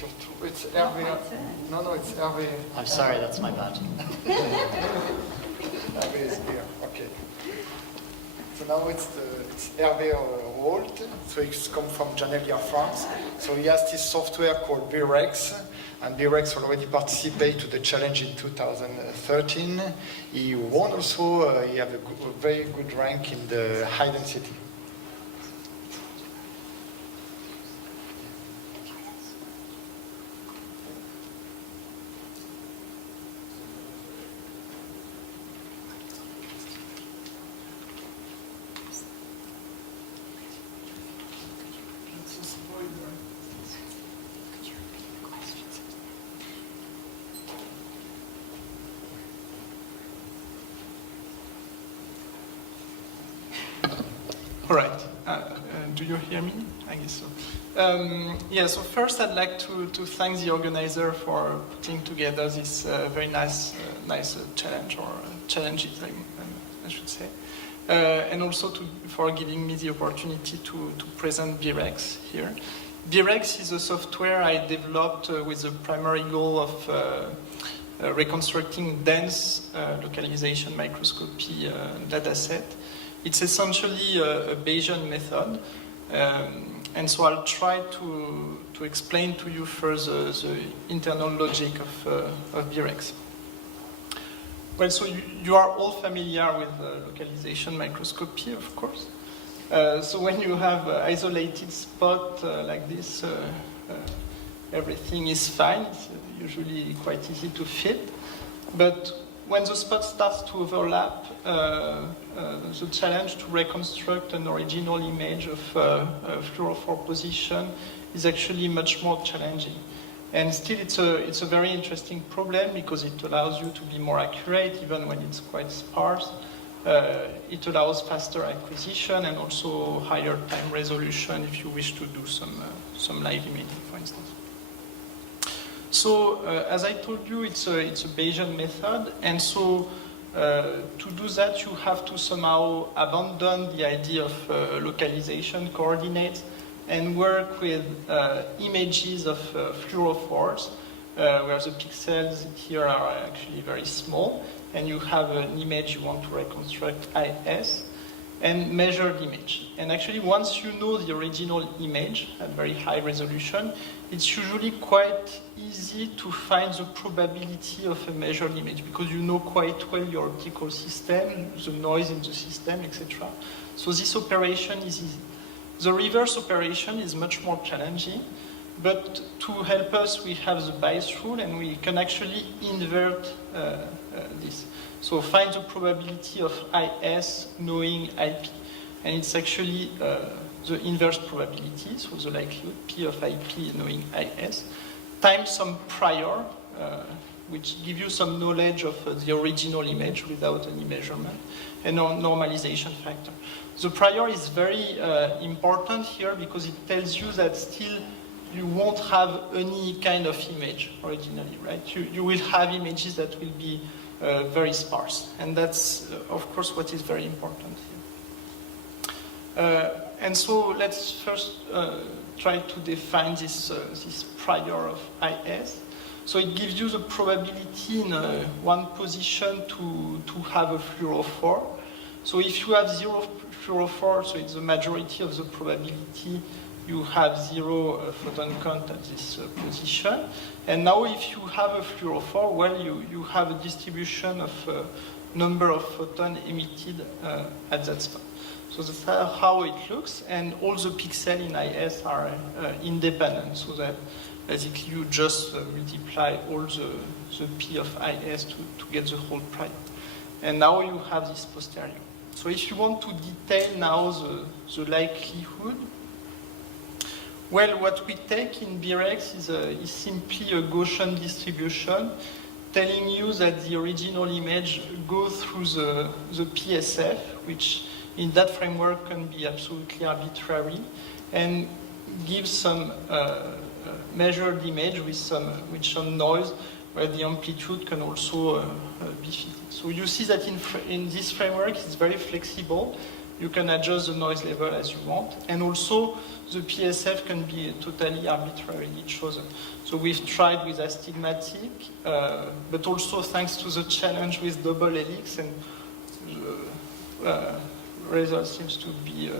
your it's Hervé. No, it's Hervé. I'm sorry, that's my bad. Hervé is here. Okay. So now it's Hervé Rouault. So he's come from Geneva, France. So he has this software called Brecs, and Brecs already participated to the challenge in 2013. He won also. He have a very good rank in the high density. All right. Do you hear me? I guess so. Yeah, so first I'd like to thank the organizer for putting together this very nice challenge, or challenges, I should say. And also for giving me the opportunity to present Brecs here. Brecs is a software I developed with the primary goal of reconstructing dense localization microscopy dataset. It's essentially a Bayesian method, and so I'll try to explain to you further the internal logic of Brecs. Well, so you are all familiar with localization microscopy, of course. So when you have an isolated spot like this, everything is fine. It's usually quite easy to fit. But when the spot starts to overlap, the challenge to reconstruct an original image of fluorophore position is actually much more challenging. And still, it's a very interesting problem because it allows you to be more accurate even when it's quite sparse. It allows faster acquisition and also higher time resolution if you wish to do some live imaging, for instance. So, as I told you, it's a Bayesian method, and so to do that, you have to somehow abandon the idea of localization coordinates and work with images of fluorophores, where the pixels here are actually very small, and you have an image you want to reconstruct IS, and measured image. And actually, once you know the original image at very high resolution, it's usually quite easy to find the probability of a measured image because you know quite well your optical system, the noise in the system, etc. So this operation is easy. The reverse operation is much more challenging, but to help us, we have the Bayes rule, and we can actually invert this. So find the probability of IS knowing IP. And it's actually the inverse probability, so the likelihood P of IP knowing IS, times some prior, which give you some knowledge of the original image without any measurement, and a normalization factor. The prior is very important here because it tells you that still you won't have any kind of image originally, right? You will have images that will be very sparse, and that's, of course, what is very important here. And so let's first try to define this prior of IS. So it gives you the probability in one position to have a fluorophore. So if you have 0 fluorophore, so it's the majority of the probability you have 0 photon count at this position. And now if you have a fluorophore, well, you have a distribution of number of photons emitted at that spot. So that's how it looks, and all the pixels in IS are independent, so that basically you just multiply all the P of IS to get the whole prior. And now you have this posterior. So if you want to detail now the likelihood, well, what we take in Brecs is simply a Gaussian distribution telling you that the original image goes through the PSF, which in that framework can be absolutely arbitrary, and gives some measured image with some noise, where the amplitude can also be fitted. So you see that in this framework it's very flexible, you can adjust the noise level as you want. And also, the PSF can be totally arbitrarily chosen. So we've tried with astigmatic, but also thanks to the challenge with double helix, and the result seems to be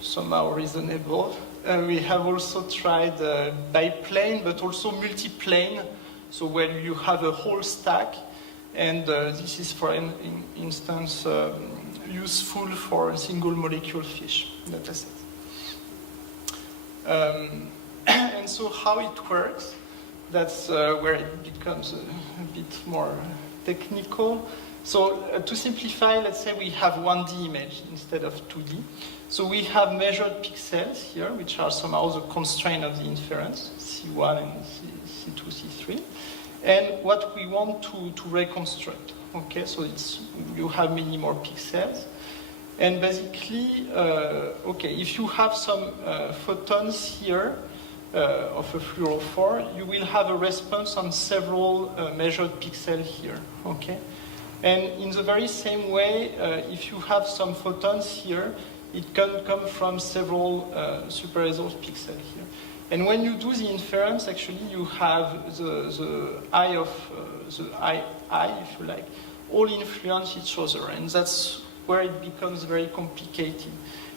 somehow reasonable. We have also tried biplane, but also multiplane, so where you have a whole stack, and this is, for instance, useful for single molecule fish datasets. And so how it works, that's where it becomes a bit more technical. So to simplify, let's say we have 1D image instead of 2D. So we have measured pixels here, which are somehow the constraint of the inference, C1 and C2, C3. And what we want to reconstruct. Okay, so you have many more pixels. And basically, okay, if you have some photons here of a fluorophore, you will have a response on several measured pixels here. Okay, and in the very same way, if you have some photons here, it can come from several super-resolved pixels here. And when you do the inference, actually, you have the eye of the eye, if you like, all influence each other, and that's where it becomes very complicated.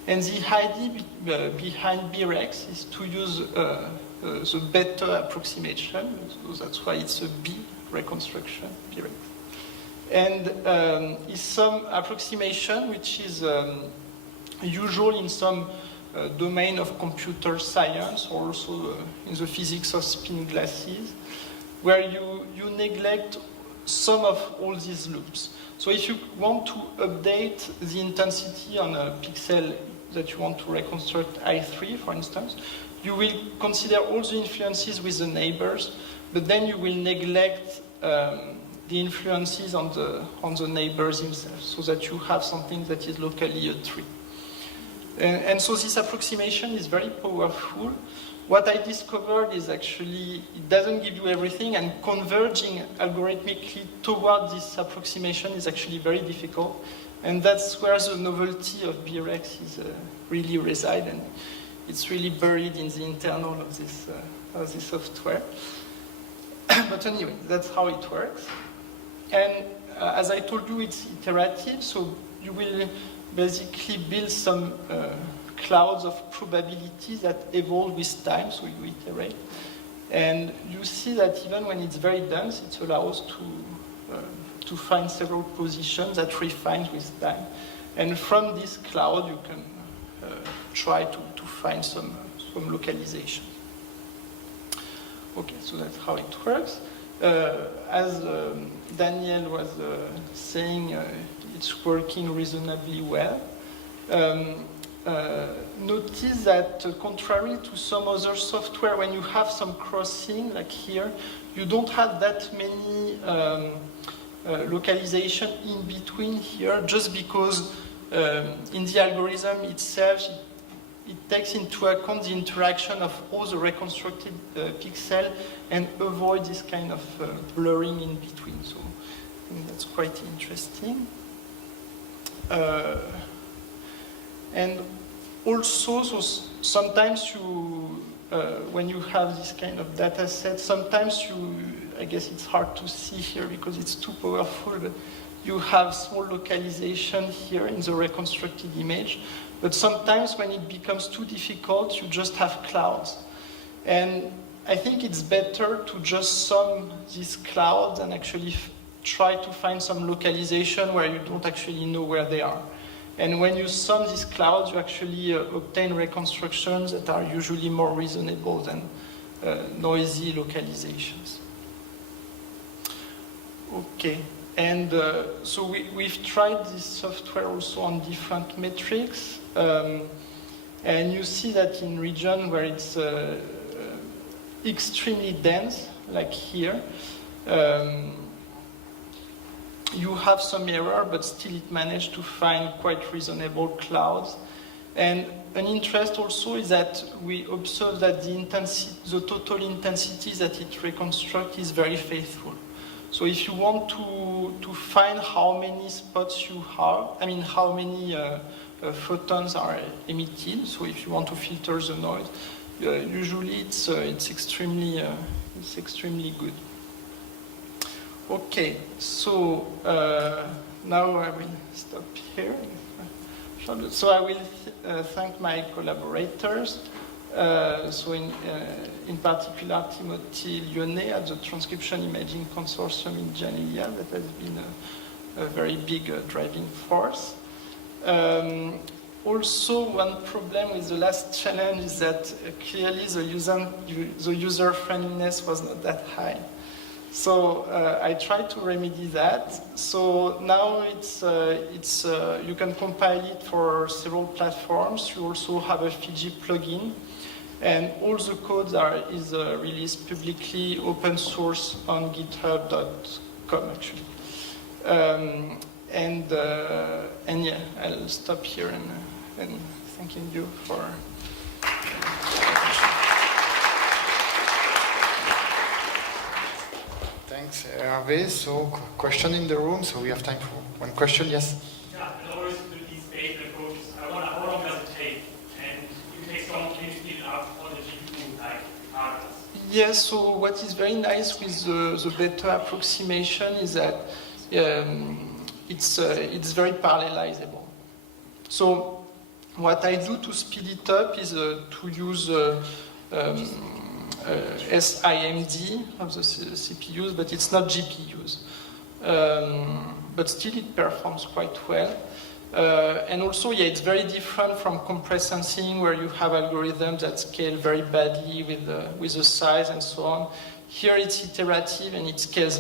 And the idea behind Brecs is to use the Bethe approximation, so that's why it's a B reconstruction, Brecs. And is some approximation which is usual in some domain of computer science, or also in the physics of spin glasses, where you neglect some of all these loops. So if you want to update the intensity on a pixel that you want to reconstruct I3, for instance, you will consider all the influences with the neighbors, but then you will neglect the influences on the neighbors themselves, so that you have something that is locally a tree. And so this approximation is very powerful. What I discovered is actually it doesn't give you everything, and converging algorithmically toward this approximation is actually very difficult. And that's where the novelty of Brecs is really reside, and it's really buried in the internal of this software. But anyway, that's how it works. And as I told you, it's iterative, so you will basically build some clouds of probabilities that evolve with time, so you iterate. And you see that even when it's very dense, it allows to find several positions that refines with time. And from this cloud, you can try to find some localization. Okay, so that's how it works. As Daniel was saying, it's working reasonably well. Notice that contrary to some other software, when you have some crossing, like here, you don't have that many localization in between here, just because in the algorithm itself, it takes into account the interaction of all the reconstructed pixels and avoid this kind of blurring in between. So I think that's quite interesting. And also, so sometimes you, when you have this kind of data set, sometimes I guess it's hard to see here because it's too powerful, but you have small localization here in the reconstructed image. But sometimes when it becomes too difficult, you just have clouds. And I think it's better to just sum these clouds and actually try to find some localization where you don't actually know where they are. And when you sum these clouds, you actually obtain reconstructions that are usually more reasonable than noisy localizations. Okay, and so we've tried this software also on different metrics. And you see that in region where it's extremely dense, like here, you have some error, but still it managed to find quite reasonable clouds. And an interest also is that we observe that the total intensity that it reconstructs is very faithful. So if you want to find how many spots you have, I mean how many photons are emitted, so if you want to filter the noise, usually it's extremely good. Okay, so now I will stop here. So I will thank my collaborators. So in particular Timothy Lyonnais at the Transcription Imaging Consortium in Geneva, that has been a very big driving force. Also, one problem with the last challenge is that clearly the user friendliness was not that high. So I tried to remedy that. So now you can compile it for several platforms. You also have a Fiji plugin. And all the codes is released publicly, open source on github.com actually. And yeah, I'll stop here and thanking you for. Thanks, Hervé. So, question in the room. So we have time for one question. Yes. Yeah, in order to do these Bayesian approaches, how long does it take? And you take some, can you speed up on the GPU like hours? Yes. So what is very nice with the Bethe approximation is that it's very parallelizable. So what I do to speed it up is to use SIMD of the CPUs, but it's not GPUs. But still it performs quite well. And also, yeah, it's very different from compressed sensing, where you have algorithms that scale very badly with the size and so on. Here it's iterative and it scales